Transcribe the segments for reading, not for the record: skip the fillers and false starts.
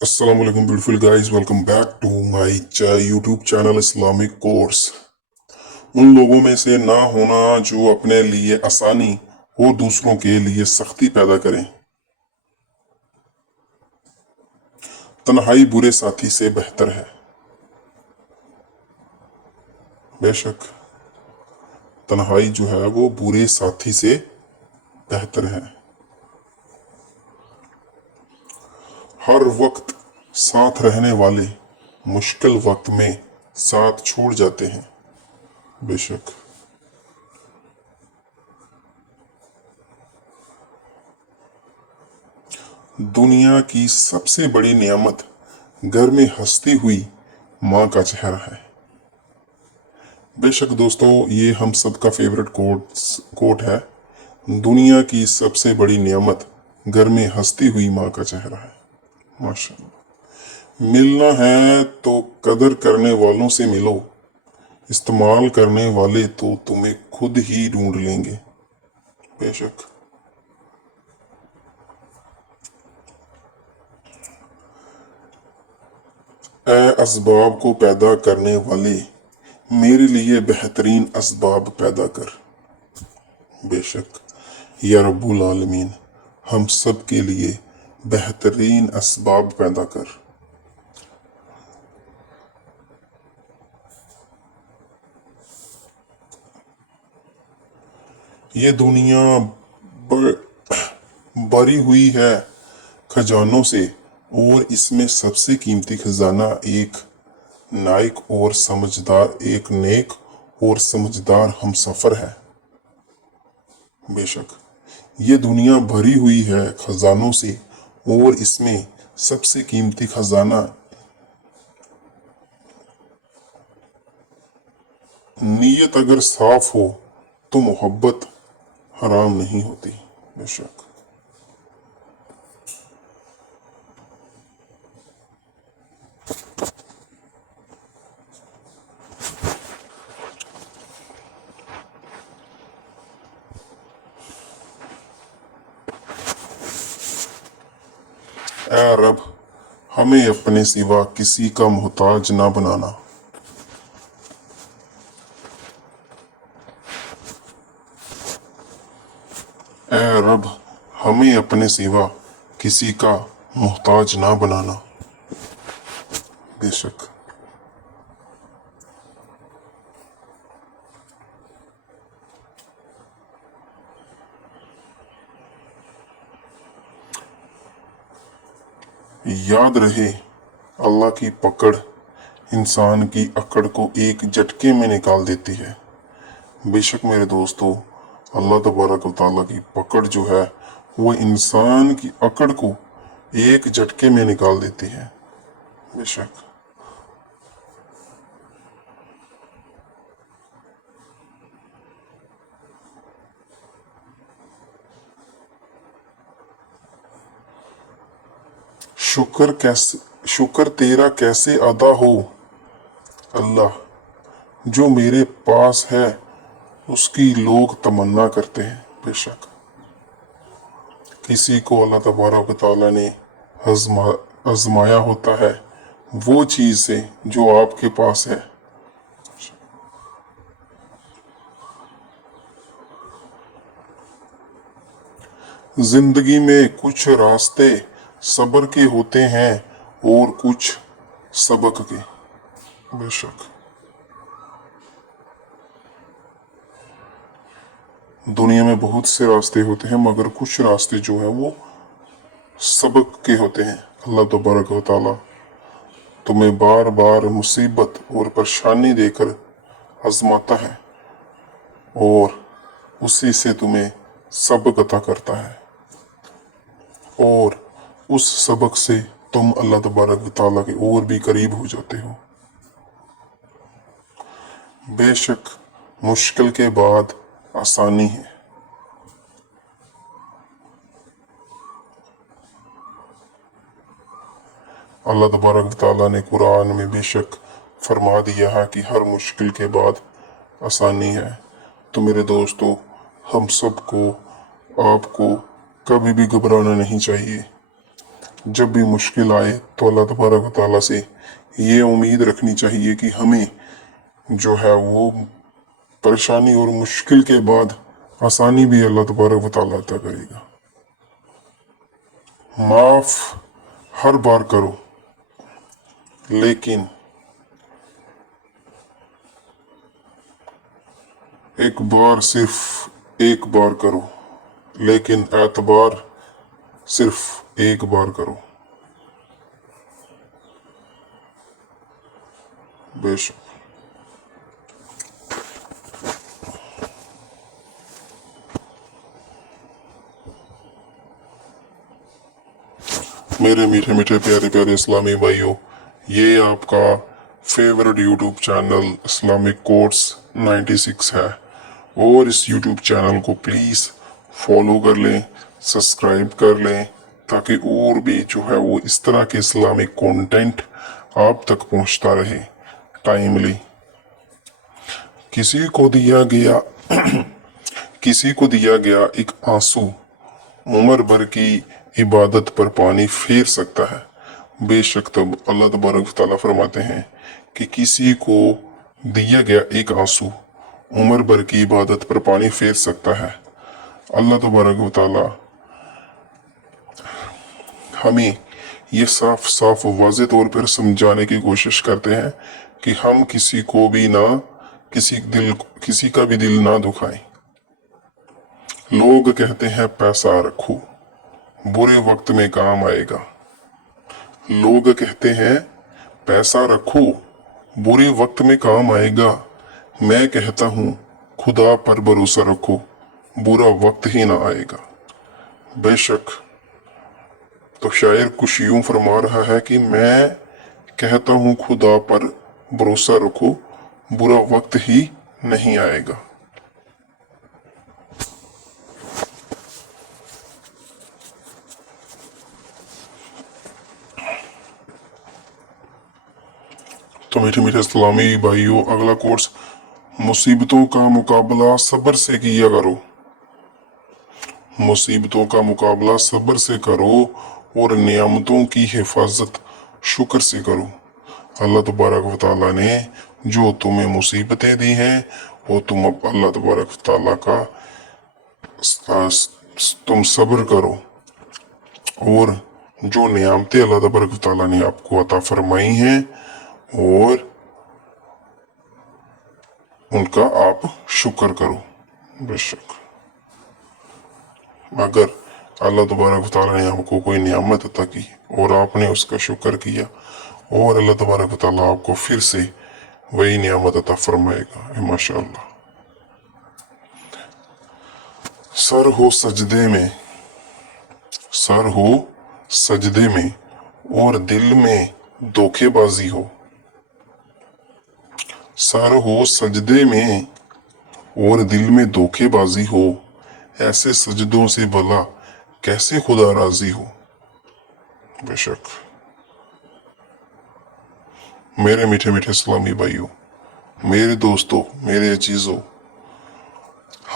Assalamu alaikum beautiful guys, welcome back to my YouTube channel Islamic Course। उन लोगों में से ना होना जो अपने लिए आसानी और दूसरों के लिए सख्ती पैदा करें। तन्हाई बुरे साथी से बेहतर है। बेशक तन्हाई जो है वो बुरे साथी से बेहतर है। हर वक्त साथ रहने वाले मुश्किल वक्त में साथ छोड़ जाते हैं। बेशक दुनिया की सबसे बड़ी नियामत घर में हंसती हुई माँ का चेहरा है। बेशक दोस्तों, ये हम सबका फेवरेट कोट है। दुनिया की सबसे बड़ी नियामत घर में हंसती हुई माँ का चेहरा है। माशाअल्लाह। मिलना है तो कदर करने वालों से मिलो, इस्तेमाल करने वाले तो तुम्हें खुद ही ढूंढ लेंगे। बेशक ए असबाब को पैदा करने वाले, मेरे लिए बेहतरीन असबाब पैदा कर। बेशक या रब्बुल आलमीन, हम सब के लिए बेहतरीन असबाब पैदा कर। ये दुनिया भरी हुई है खजानों से, और इसमें सबसे कीमती खजाना एक नेक और समझदार हमसफर है। बेशक ये दुनिया भरी हुई है खजानों से, और इसमें सबसे कीमती खजाना नीयत अगर साफ हो तो मोहब्बत हराम नहीं होती। बेशक ऐ रब, हमें अपने सिवा किसी का मोहताज ना बनाना। ऐ रब, हमें अपने सिवा किसी का मोहताज ना बनाना। बेशक याद रहे, अल्लाह की पकड़ इंसान की अकड़ को एक झटके में निकाल देती है। बेशक मेरे दोस्तों, अल्लाह तबारक व तआला की पकड़ जो है वो इंसान की अकड़ को एक झटके में निकाल देती है। बेशक शुक्र तेरा कैसे अदा हो अल्लाह, जो मेरे पास है उसकी लोग तमन्ना करते हैं। बेशक किसी को अल्लाह तबारक व तआला ने आजमाया होता है वो चीज से जो आपके पास है। जिंदगी में कुछ रास्ते सब्र के होते हैं और कुछ सबक के। बेशक दुनिया में बहुत से रास्ते होते हैं, मगर कुछ रास्ते जो हैं वो सबक के होते हैं। अल्लाह तबारक व तआला तुम्हें बार बार मुसीबत और परेशानी देकर आजमाता है और उसी से तुम्हें सबक अता करता है, और उस सबक से तुम अल्लाह तबारक व तआला के और भी करीब हो जाते हो। बेशक मुश्किल के बाद आसानी है। अल्लाह तबारक व तआला ने कुरान में बेशक फरमा दिया है कि हर मुश्किल के बाद आसानी है। तो मेरे दोस्तों, हम सबको आपको कभी भी घबराना नहीं चाहिए। जब भी मुश्किल आए तो अल्लाह तबारक व तआला से ये उम्मीद रखनी चाहिए कि हमें जो है वो परेशानी और मुश्किल के बाद आसानी भी अल्लाह तबारक व तआला अता करेगा। माफ हर बार करो, लेकिन एक बार सिर्फ एक बार करो, लेकिन एतबार सिर्फ एक बार करो। बेशक मेरे मीठे मीठे प्यारे प्यारे इस्लामी भाइयों, ये आपका favourite YouTube channel Islamic course 96 है, और इस यूट्यूब चैनल को प्लीज़ फॉलो कर लें, सब्सक्राइब कर लें, ताकि और भी जो है वो इस तरह के इस्लामिक कंटेंट आप तक पहुंचता रहे टाइमली। किसी को दिया गया किसी को दिया गया एक आंसू उम्र भर की इबादत पर पानी फेर सकता है। बेशक तब अल्लाह तबारक व तआला फरमाते हैं कि किसी को दिया गया एक आंसू उम्र भर की इबादत पर पानी फेर सकता है। अल्लाह तबारक व तआला हमें ये साफ साफ वाज़ेह तौर पर समझाने की कोशिश करते हैं कि हम किसी का भी दिल ना दुखाएं। लोग कहते हैं पैसा रखो, बुरे वक्त में काम आएगा। लोग कहते हैं पैसा रखो, बुरे वक्त में काम आएगा। मैं कहता हूं खुदा पर भरोसा रखो, बुरा वक्त ही ना आएगा। बेशक तो शायर कुछ यूं फरमा रहा है कि मैं कहता हूं खुदा पर भरोसा रखो, बुरा वक्त ही नहीं आएगा। तो मीठे मीठे इस्लामी भाइयों, अगला कोर्स, मुसीबतों का मुकाबला सब्र से किया करो। मुसीबतों का मुकाबला सब्र से करो और नियामतों की हिफाजत शुक्र से करो। अल्लाह तबारक व तआला ने जो तुम्हें मुसीबतें दी हैं वो तुम अल्लाह तबारक व तआला का तुम सब्र करो, और जो नियामतें अल्लाह तबारक व तआला ने आपको अता फरमाई हैं और उनका आप शुक्र करो। बेशक अगर अल्लाह तबारक व तआला ने आपको कोई नियामत अता की और आपने उसका शुक्र किया, और अल्लाह तबारक व तआला आपको फिर से वही नियामत अता फरमाएगा माशाअल्लाह। सर हो सजदे में, सर हो सजदे में और दिल में धोखेबाजी हो। सर हो सजदे में और दिल में धोखेबाजी हो, ऐसे सजदों से भला कैसे खुदा राजी हो। बेशक मेरे मीठे मीठे इस्लामी भाइयों, मेरे दोस्तों, मेरे अजीजों,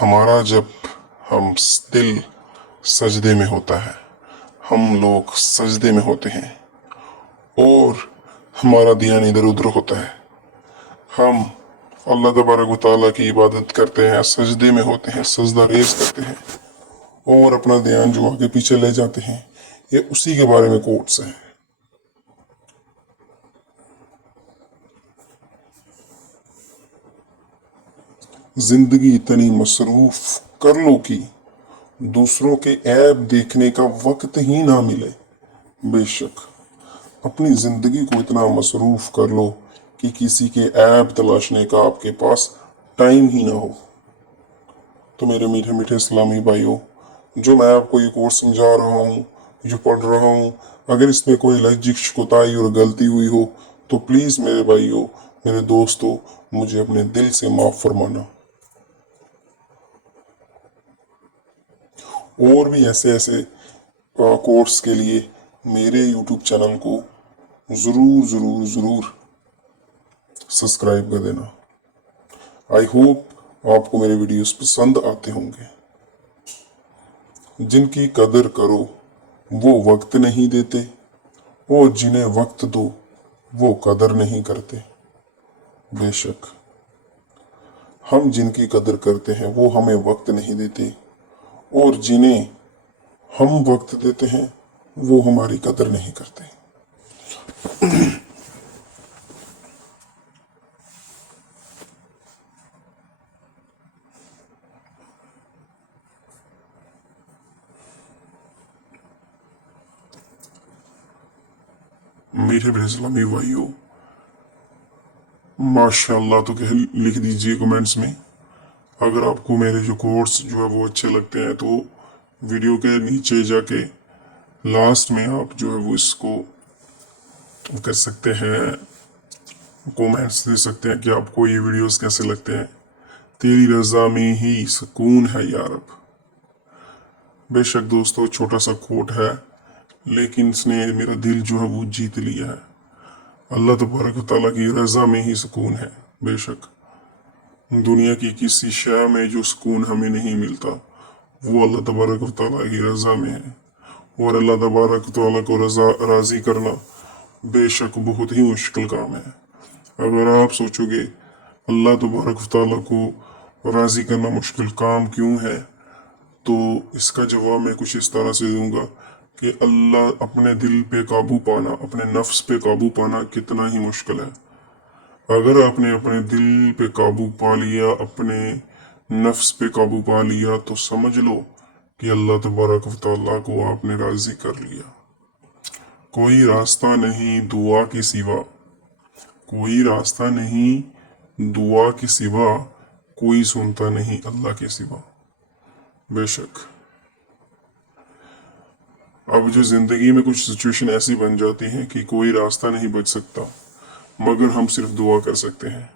हमारा जब हम दिल सजदे में होता है, हम लोग सजदे में होते हैं और हमारा ध्यान इधर उधर होता है, हम अल्लाह तबारक व तआला की इबादत करते हैं, सजदे में होते हैं, सजदा रेज करते हैं और अपना ध्यान जो आगे पीछे ले जाते हैं, ये उसी के बारे में कोट्स हैं। जिंदगी इतनी मसरूफ कर लो कि दूसरों के ऐब देखने का वक्त ही ना मिले। बेशक अपनी जिंदगी को इतना मसरूफ कर लो कि किसी के ऐब तलाशने का आपके पास टाइम ही ना हो। तो मेरे मीठे मीठे इस्लामी भाइयों, जो मैं आपको ये कोर्स समझा रहा हूँ, जो पढ़ रहा हूँ, अगर इसमें कोई लज्जिश, कोताही और गलती हुई हो तो प्लीज़ मेरे भाइयों, मेरे दोस्तों, मुझे अपने दिल से माफ़ फरमाना। और भी ऐसे ऐसे कोर्स के लिए मेरे यूट्यूब चैनल को ज़रूर ज़रूर ज़रूर सब्सक्राइब कर देना। आई होप आपको मेरे वीडियोस पसंद आते होंगे। जिनकी कदर करो वो वक्त नहीं देते, और जिन्हें वक्त दो वो कदर नहीं करते। बेशक हम जिनकी कदर करते हैं वो हमें वक्त नहीं देते, और जिन्हें हम वक्त देते हैं वो हमारी कदर नहीं करते। मेरे इस्लामी भाइयों, माशाल्लाह तो कह लिख दीजिए कमेंट्स में। अगर आपको मेरे जो कोट्स जो है वो अच्छे लगते हैं तो वीडियो के नीचे जाके लास्ट में आप जो है वो इसको कर सकते हैं, कमेंट्स दे सकते हैं कि आपको ये वीडियोस कैसे लगते हैं। तेरी रजा में ही सुकून है या रब। बेशक दोस्तों, छोटा सा कोट है लेकिन इसने मेरा दिल जो है वो जीत लिया है। अल्लाह तबारक व तआला की रजा में ही सुकून है। बेशक दुनिया की किसी शय में जो सुकून हमें नहीं मिलता वो अल्लाह तबारक व तआला की रजा में है। और अल्लाह तबारक व तआला को रजा राजी करना बेशक बहुत ही मुश्किल काम है। अगर आप सोचोगे अल्लाह तबारक व तआला को राजी करना मुश्किल काम क्यों है, तो इसका जवाब मैं कुछ इस तरह से दूंगा कि अल्लाह अपने दिल पे काबू पाना, अपने नफ्स पे काबू पाना कितना ही मुश्किल है। अगर आपने अपने दिल पे काबू पा लिया, अपने नफ्स पे काबू पा लिया, तो समझ लो कि अल्लाह तबारक व तआला को आपने राजी कर लिया। कोई रास्ता नहीं दुआ के सिवा, कोई रास्ता नहीं दुआ के सिवा, कोई सुनता नहीं अल्लाह के सिवा। बेशक अब जो जिंदगी में कुछ सिचुएशन ऐसी बन जाती हैं कि कोई रास्ता नहीं बच सकता मगर हम सिर्फ दुआ कर सकते हैं।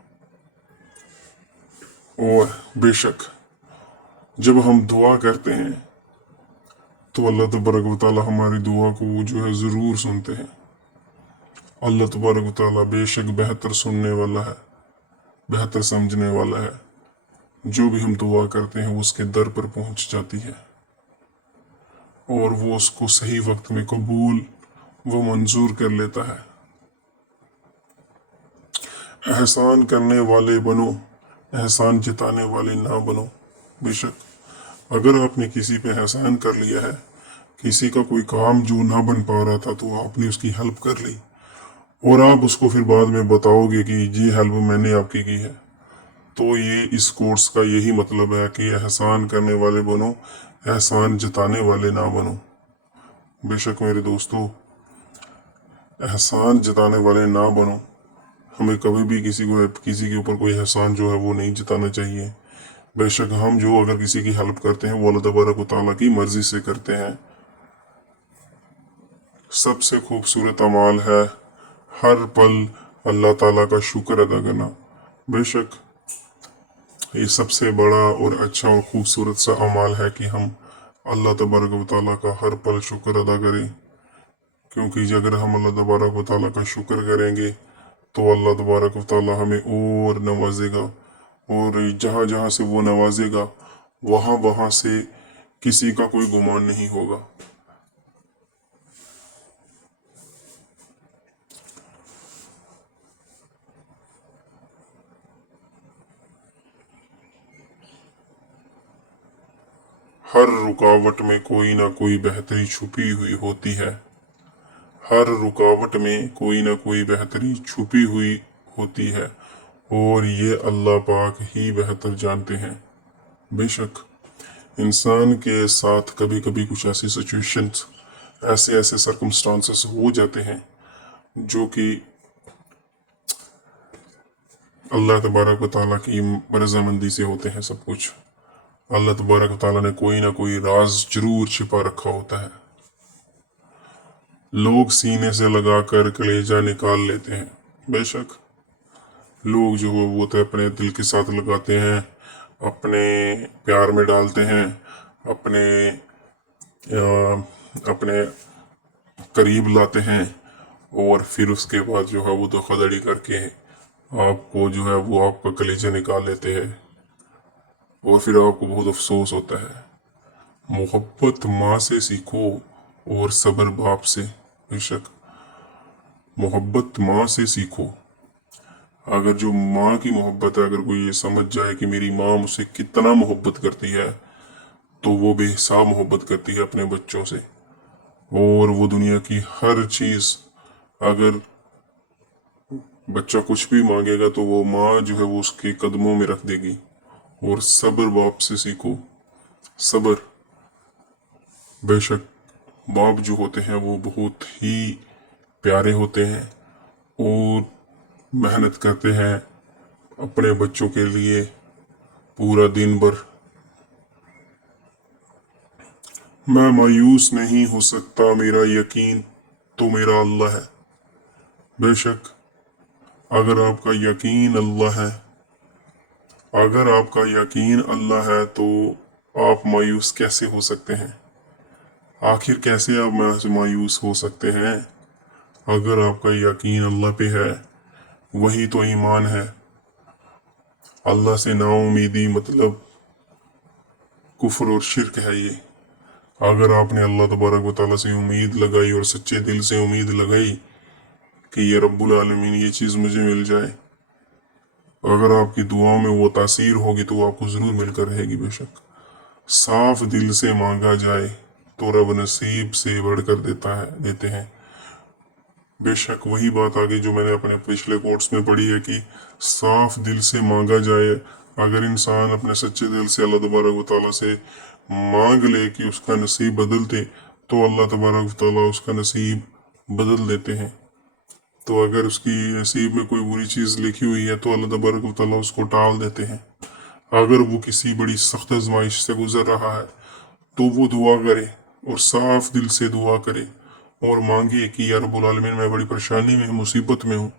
और बेशक जब हम दुआ करते हैं तो अल्लाह तबारक व तआला हमारी दुआ को जो है ज़रूर सुनते हैं। अल्लाह तबारक व तआला बेशक बेहतर सुनने वाला है, बेहतर समझने वाला है। जो भी हम दुआ करते हैं वो उसके दर पर पहुंच जाती है और वो उसको सही वक्त में कबूल व मंजूर कर लेता है। एहसान करने वाले बनो, एहसान जताने वाले ना बनो। बेशक अगर आपने किसी पे एहसान कर लिया है, किसी का कोई काम जो ना बन पा रहा था तो आपने उसकी हेल्प कर ली और आप उसको फिर बाद में बताओगे कि ये हेल्प मैंने आपकी की है, तो ये इस कोर्स का यही मतलब है कि एहसान करने वाले बनो, एहसान जताने वाले ना बनो। बेशक मेरे दोस्तों, एहसान जताने वाले ना बनो। हमें कभी भी किसी के ऊपर कोई एहसान जो है वो नहीं जताना चाहिए। बेशक हम जो अगर किसी की हेल्प करते हैं वो अल्लाह तबारक व तआला की मर्जी से करते हैं। सबसे खूबसूरत अमाल है हर पल अल्लाह ताला का शुक्र अदा करना। बेशक ये सबसे बड़ा और अच्छा और खूबसूरत सा अमाल है कि हम अल्लाह तबारक व तआला का हर पल शुक्र अदा करें, क्योंकि अगर हम अल्लाह तबारक व तआला का शुक्र करेंगे तो अल्लाह तबारक व तआला हमें और नवाजेगा, और जहाँ जहाँ से वो नवाजेगा वहाँ वहाँ से किसी का कोई गुमान नहीं होगा। हर रुकावट में कोई ना कोई बेहतरी छुपी हुई होती है। हर रुकावट में कोई ना कोई बेहतरी छुपी हुई होती है और ये अल्लाह पाक ही बेहतर जानते हैं। बेशक इंसान के साथ कभी कभी कुछ ऐसी सिचुएशंस, ऐसे ऐसे सर्कमस्टांसेस हो जाते हैं जो कि अल्लाह तबारक व तआला की रज़ामंदी से होते हैं। सब कुछ अल्लाह तबारक व तआला ने कोई ना कोई राज जरूर छिपा रखा होता है। लोग सीने से लगाकर कलेजा निकाल लेते हैं। बेशक लोग जो है वो तो अपने दिल के साथ लगाते हैं, अपने प्यार में डालते हैं, अपने अपने करीब लाते हैं, और फिर उसके बाद जो है वो धोखाधड़ी करके आपको जो है वो आपका कलेजा निकाल लेते हैं और फिर आपको बहुत अफसोस होता है। मोहब्बत माँ से सीखो और सब्र बाप से। बेशक मोहब्बत माँ से सीखो। अगर जो माँ की मोहब्बत है, अगर कोई ये समझ जाए कि मेरी माँ मुझसे कितना मोहब्बत करती है, तो वो बेहिसाब मोहब्बत करती है अपने बच्चों से। और वो दुनिया की हर चीज़, अगर बच्चा कुछ भी मांगेगा तो वो माँ जो है वो उसके कदमों में रख देगी। और सब्र बाप से सीखो। सब्र, बेशक बाप जो होते हैं वो बहुत ही प्यारे होते हैं और मेहनत करते हैं अपने बच्चों के लिए पूरा दिन भर। मैं मायूस नहीं हो सकता, मेरा यकीन तो मेरा अल्लाह है। बेशक अगर आपका यकीन अल्लाह है, अगर आपका यकीन अल्लाह है तो आप मायूस कैसे हो सकते हैं? आखिर कैसे आप मायूस हो सकते हैं? अगर आपका यकीन अल्लाह पे है, वही तो ईमान है। अल्लाह से नाउमीदी मतलब कुफ्र और शिरक है ये। अगर आपने अल्लाह तबारक व तआला से उम्मीद लगाई और सच्चे दिल से उम्मीद लगाई कि ये रब्बुल आलमीन ये चीज़ मुझे मिल जाए, अगर आपकी दुआओं में वो तासीर होगी तो आपको ज़रूर मिलकर रहेगी। बेशक साफ दिल से मांगा जाए तो रब नसीब से बढ़कर देते हैं। बेशक वही बात आगे जो मैंने अपने पिछले कोट्स में पढ़ी है कि साफ दिल से मांगा जाए। अगर इंसान अपने सच्चे दिल से अल्लाह तबारक व तआला से मांग ले कि उसका नसीब बदल दे, तो अल्लाह तबारक व तआला उसका नसीब बदल देते हैं। तो अगर उसकी नसीब में कोई बुरी चीज़ लिखी हुई है तो अल्लाह तबारक व तआला उसको टाल देते हैं। अगर वो किसी बड़ी सख्त आजमाइश से गुजर रहा है तो वो दुआ करे और साफ दिल से दुआ करे और मांगे कि या रब्बुल आलमीन मैं बड़ी परेशानी में, मुसीबत में हूँ,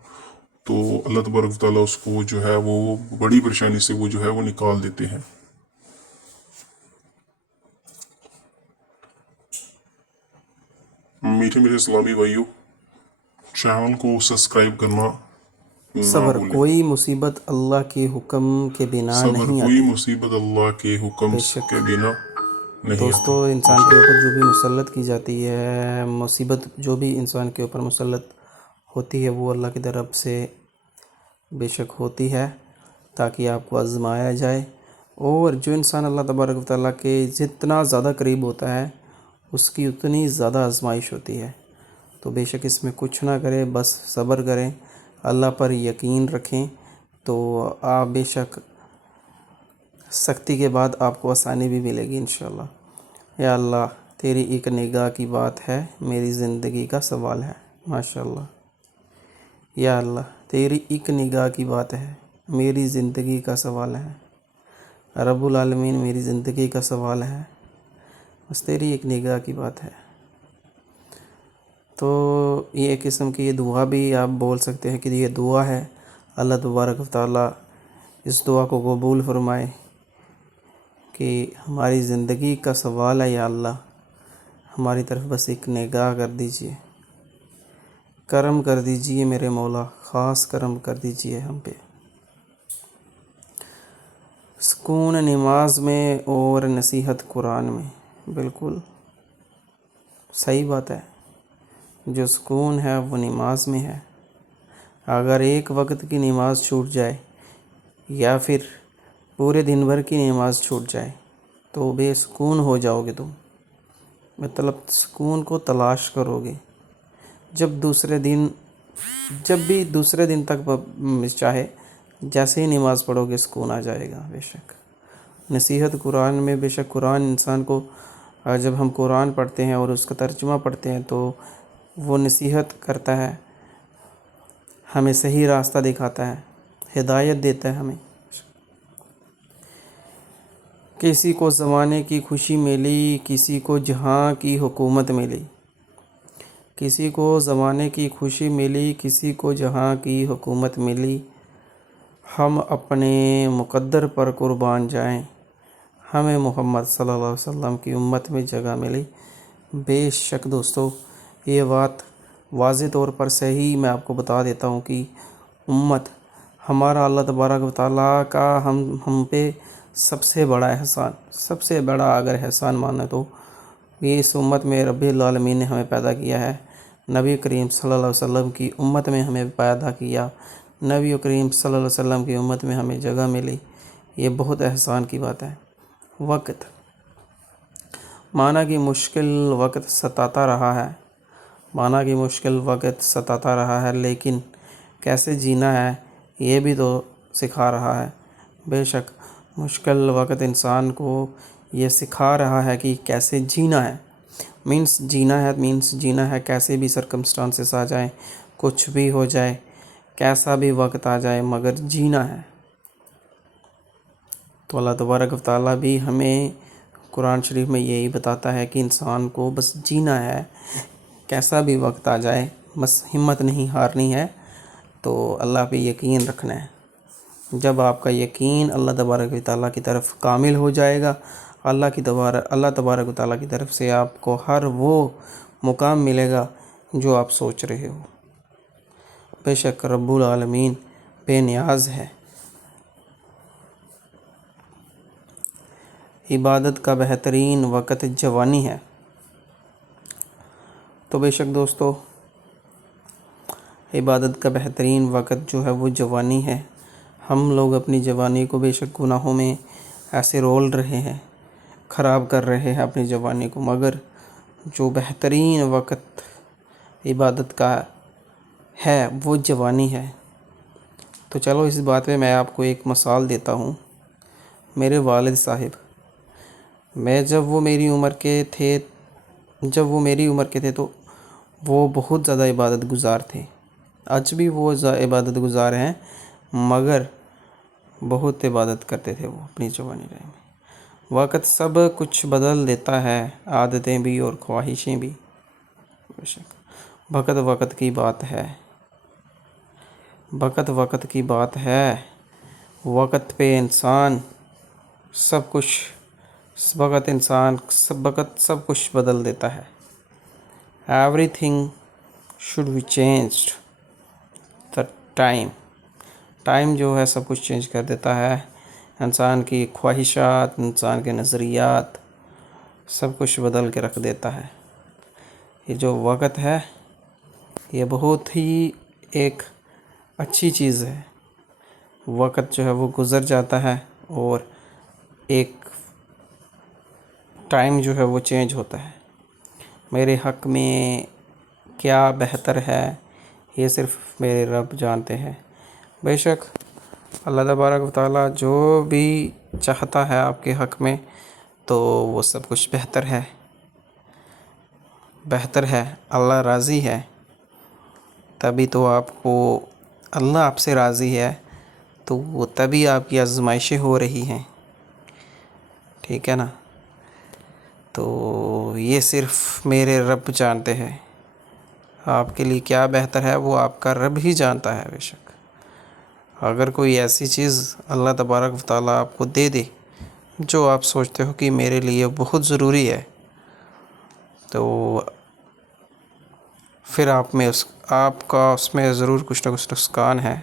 तो अल्लाह तबारक व तआला उसको जो है वो बड़ी परेशानी से वो जो है वो निकाल देते हैं। मीठे मीठे इस्लामी भाइयों, चैनल को सब्सक्राइब करना ना सब्र, भूलें। कोई मुसीबत अल्लाह के हुक्म के बिना सब्र, नहीं कोई आती। मुसीबत अल्लाह के हुक्म बेशक के बिना नहीं दोस्तों, आती। इंसान के ऊपर जो भी मुसल्लत की जाती है, मुसीबत जो भी इंसान के ऊपर मुसल्लत होती है, वो अल्लाह की तरफ से बेशक होती है ताकि आपको आजमाया जाए। और जो इंसान अल्लाह तबारक व तआला के जितना ज़्यादा करीब होता है, उसकी उतनी ज़्यादा आजमाइश होती है। तो बेशक इसमें कुछ ना करें, बस सब्र करें, अल्लाह पर यकीन रखें, तो आप बेशक सख्ती के बाद आपको आसानी भी मिलेगी इंशाअल्लाह। या अल्लाह, तेरी एक निगाह की बात है, मेरी ज़िंदगी का सवाल है। माशाअल्लाह। या अल्लाह, तेरी एक निगाह की बात है, मेरी ज़िंदगी का सवाल है। रब्बुल आलमीन, मेरी ज़िंदगी का सवाल है, बस तेरी एक निगाह की बात है। तो ये एक किस्म की ये दुआ भी आप बोल सकते हैं कि ये दुआ है। अल्लाह तबारक व तआला इस दुआ को कबूल फरमाए कि हमारी ज़िंदगी का सवाल है, या अल्लाह हमारी तरफ बस एक निगाह कर दीजिए, करम कर दीजिए मेरे मौला, ख़ास करम कर दीजिए हम पे। सुकून नमाज में और नसीहत कुरान में, बिल्कुल सही बात है। जो सुकून है वो नमाज में है। अगर एक वक्त की नमाज छूट जाए या फिर पूरे दिन भर की नमाज छूट जाए तो बेसुकून हो जाओगे तुम, मतलब सुकून को तलाश करोगे। जब भी दूसरे दिन तक चाहे जैसे ही नमाज़ पढ़ोगे सुकून आ जाएगा। बेशक नसीहत कुरान में, बेशक कुरान इंसान को, जब हम कुरान पढ़ते हैं और उसका तर्जुमा पढ़ते हैं तो वो नसीहत करता है, हमें सही रास्ता दिखाता है, हिदायत देता है हमें। किसी को ज़माने की खुशी मिली, किसी को जहाँ की हुकूमत मिली। किसी को ज़माने की खुशी मिली, किसी को जहाँ की हुकूमत मिली। हम अपने मुक़द्दर पर कुर्बान जाएं, हमें मोहम्मद सल्लल्लाहु अलैहि वसल्लम की उम्मत में जगह मिली। बेशक दोस्तों, ये बात वाज़े तौर पर सही मैं आपको बता देता हूँ कि उम्मत हमारा अल्लाह तबारक व तआला का हम पे सबसे बड़ा एहसान, सबसे बड़ा अगर एहसान माने तो ये इस उम्मत में रब्बुल आलमीन ने हमें पैदा किया है। نبی کریم صلی اللہ علیہ وسلم کی امت میں ہمیں پیدا کیا، نبی کریم صلی اللہ علیہ وسلم کی امت میں ہمیں جگہ ملی، یہ بہت احسان کی بات ہے۔ وقت معنی کی مشکل وقت ستاتا رہا ہے، معنی کی مشکل وقت ستاتا رہا ہے، لیکن کیسے جینا ہے یہ بھی تو سکھا رہا ہے۔ بے شک مشکل وقت انسان کو یہ سکھا رہا ہے کہ کیسے جینا ہے، مینس جینا ہے کیسے بھی سرکمسٹانسز آ جائیں، کچھ بھی ہو جائے، کیسا بھی وقت آ جائے، مگر جینا ہے۔ تو اللہ تبارک و تعالیٰ بھی ہمیں قرآن شریف میں یہی بتاتا ہے کہ انسان کو بس جینا ہے، کیسا بھی وقت آ جائے، بس ہمت نہیں ہارنی ہے، تو اللہ پہ یقین رکھنا ہے۔ جب آپ کا یقین اللہ تبارک و تعالیٰ کی طرف کامل ہو جائے گا، اللہ تبارک و تعالیٰ کی طرف سے آپ کو ہر وہ مقام ملے گا جو آپ سوچ رہے ہو۔ بے شک رب العالمین بے نیاز ہے۔ عبادت کا بہترین وقت جوانی ہے۔ تو بے شک دوستو، عبادت کا بہترین وقت جو ہے وہ جوانی ہے۔ ہم لوگ اپنی جوانی کو بے شک گناہوں میں ایسے رول رہے ہیں، خراب کر رہے ہیں اپنی جوانی کو، مگر جو بہترین وقت عبادت کا ہے وہ جوانی ہے۔ تو چلو اس بات پہ میں آپ کو ایک مثال دیتا ہوں۔ میرے والد صاحب، جب وہ میری عمر کے تھے تو وہ بہت زیادہ عبادت گزار تھے۔ آج بھی وہ عبادت گزار ہیں، مگر بہت عبادت کرتے تھے وہ اپنی جوانی میں۔ وقت سب کچھ بدل دیتا ہے، عادتیں بھی اور خواہشیں بھی۔ بے شک وقت کی بات ہے، وقت کی بات ہے۔ وقت پہ انسان سب کچھ بدل دیتا ہے۔ Everything should be changed. The time جو ہے سب کچھ چینج کر دیتا ہے، انسان کی خواہشات، انسان کے نظریات، سب کچھ بدل کے رکھ دیتا ہے۔ یہ جو وقت ہے یہ بہت ہی ایک اچھی چیز ہے۔ وقت جو ہے وہ گزر جاتا ہے اور ایک ٹائم جو ہے وہ چینج ہوتا ہے۔ میرے حق میں کیا بہتر ہے یہ صرف میرے رب جانتے ہیں۔ بے شک اللہ تبارک و تعالیٰ جو بھی چاہتا ہے آپ کے حق میں تو وہ سب کچھ بہتر ہے۔ اللہ راضی ہے، تبھی تو اللہ آپ سے راضی ہے، تو وہ تبھی آپ کی آزمائشیں ہو رہی ہیں، ٹھیک ہے نا۔ تو یہ صرف میرے رب جانتے ہیں، آپ کے لیے کیا بہتر ہے وہ آپ کا رب ہی جانتا ہے۔ بے شک اگر کوئی ایسی چیز اللہ تبارک و تعالیٰ آپ کو دے دے جو آپ سوچتے ہو کہ میرے لیے بہت ضروری ہے، تو پھر آپ کا اس میں ضرور کچھ نہ کچھ نقصان ہے۔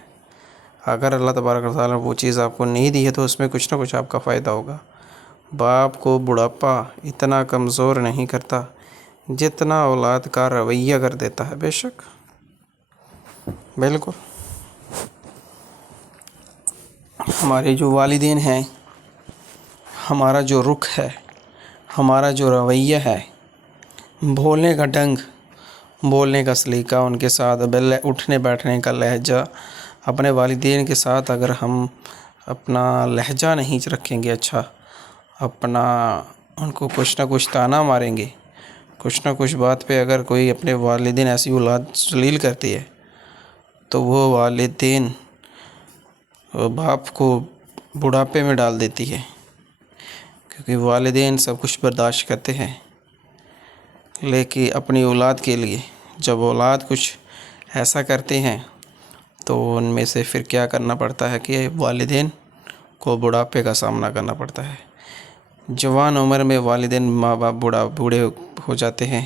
اگر اللہ تبارک و تعالیٰ نے وہ چیز آپ کو نہیں دی ہے تو اس میں کچھ نہ کچھ آپ کا فائدہ ہوگا۔ باپ کو بڑھاپا اتنا کمزور نہیں کرتا جتنا اولاد کا رویہ کر دیتا ہے۔ بے شک بالکل، ہمارے جو والدین ہیں، ہمارا جو رخ ہے، ہمارا جو رویہ ہے، بولنے کا ڈھنگ، بولنے کا سلیقہ، ان کے ساتھ اٹھنے بیٹھنے کا لہجہ، اپنے والدین کے ساتھ اگر ہم اپنا لہجہ نہیں رکھیں گے اچھا، ان کو کچھ نہ کچھ طعنہ ماریں گے، کچھ نہ کچھ بات پہ اگر کوئی اپنے والدین ایسی اولاد ذلیل کرتی ہے تو وہ والدین باپ کو بڑھاپے میں ڈال دیتی ہے، کیونکہ والدین سب کچھ برداشت کرتے ہیں، لیکن اپنی اولاد کے لیے جب اولاد کچھ ایسا کرتے ہیں تو ان میں سے پھر کیا کرنا پڑتا ہے کہ والدین کو بڑھاپے کا سامنا کرنا پڑتا ہے۔ جوان عمر میں والدین ماں باپ بوڑھے ہو جاتے ہیں۔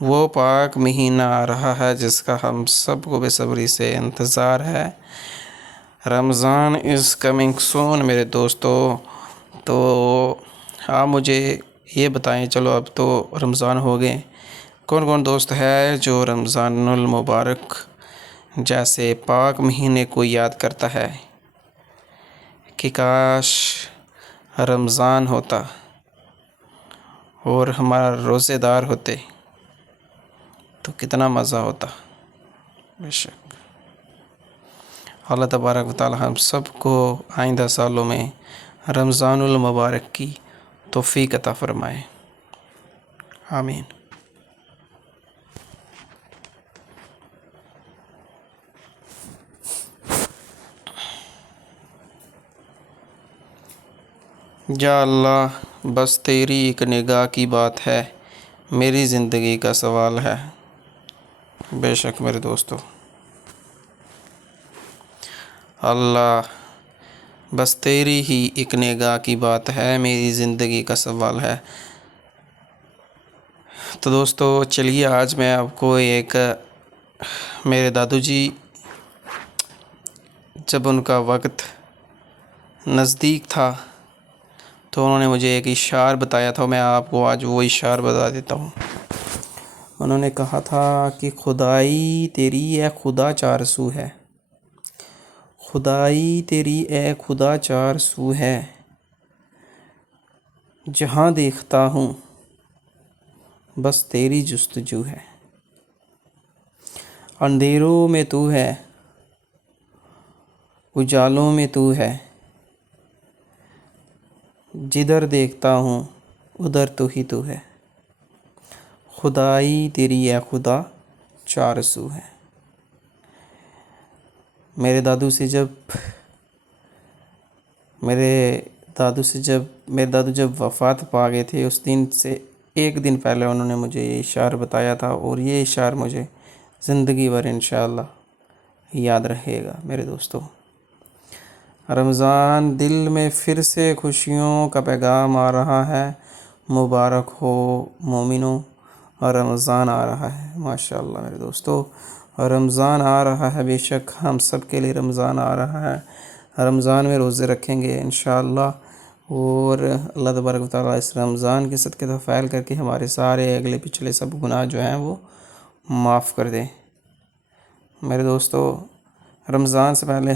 وہ پاک مہینہ آ رہا ہے جس کا ہم سب کو بے صبری سے انتظار ہے۔ رمضان از کمنگ سون میرے دوستو۔ تو آپ مجھے یہ بتائیں، چلو اب تو رمضان ہو گئے، کون کون دوست ہے جو رمضان المبارک جیسے پاک مہینے کو یاد کرتا ہے کہ کاش رمضان ہوتا اور ہمارا روزے دار ہوتے تو کتنا مزہ ہوتا. بے شک اللہ تبارک و تعالی ہم سب کو آئندہ سالوں میں رمضان المبارک کی توفیق عطا فرمائے. آمین. یا اللہ بس تیری ایک نگاہ کی بات ہے، میری زندگی کا سوال ہے. بے شک میرے دوستو، اللہ بس تیری ہی ایک نگاہ کی بات ہے، میری زندگی کا سوال ہے. تو دوستو چلیے آج میں آپ کو ایک میرے دادو جی جب ان کا وقت نزدیک تھا تو انہوں نے مجھے ایک اشعار بتایا تھا، میں آپ کو آج وہ اشعار بتا دیتا ہوں. انہوں نے کہا تھا کہ خدائی تیری اے خدا چار سو ہے، خدائی تیری اے خدا چار سو ہے، جہاں دیکھتا ہوں بس تیری جستجو ہے. اندھیروں میں تو ہے، اجالوں میں تو ہے، جدھر دیکھتا ہوں ادھر تو ہی تو ہے. خدائی تیری اے خدا چار سو ہے. میرے دادو جب وفات پا گئے تھے اس دن سے ایک دن پہلے انہوں نے مجھے یہ اشعار بتایا تھا، اور یہ اشعار مجھے زندگی بھر انشاءاللہ یاد رہے گا. میرے دوستو رمضان دل میں پھر سے خوشیوں کا پیغام آ رہا ہے، مبارک ہو مومنوں رمضان آ رہا ہے. ماشاءاللہ میرے دوستو رمضان آ رہا ہے، بے شک ہم سب کے لیے رمضان آ رہا ہے. رمضان میں روزے رکھیں گے انشاءاللہ، اور اللہ تبارک و تعالیٰ اس رمضان کے صدقے تفعیل کر کے ہمارے سارے اگلے پچھلے سب گناہ جو ہیں وہ معاف کر دیں. میرے دوستو رمضان سے پہلے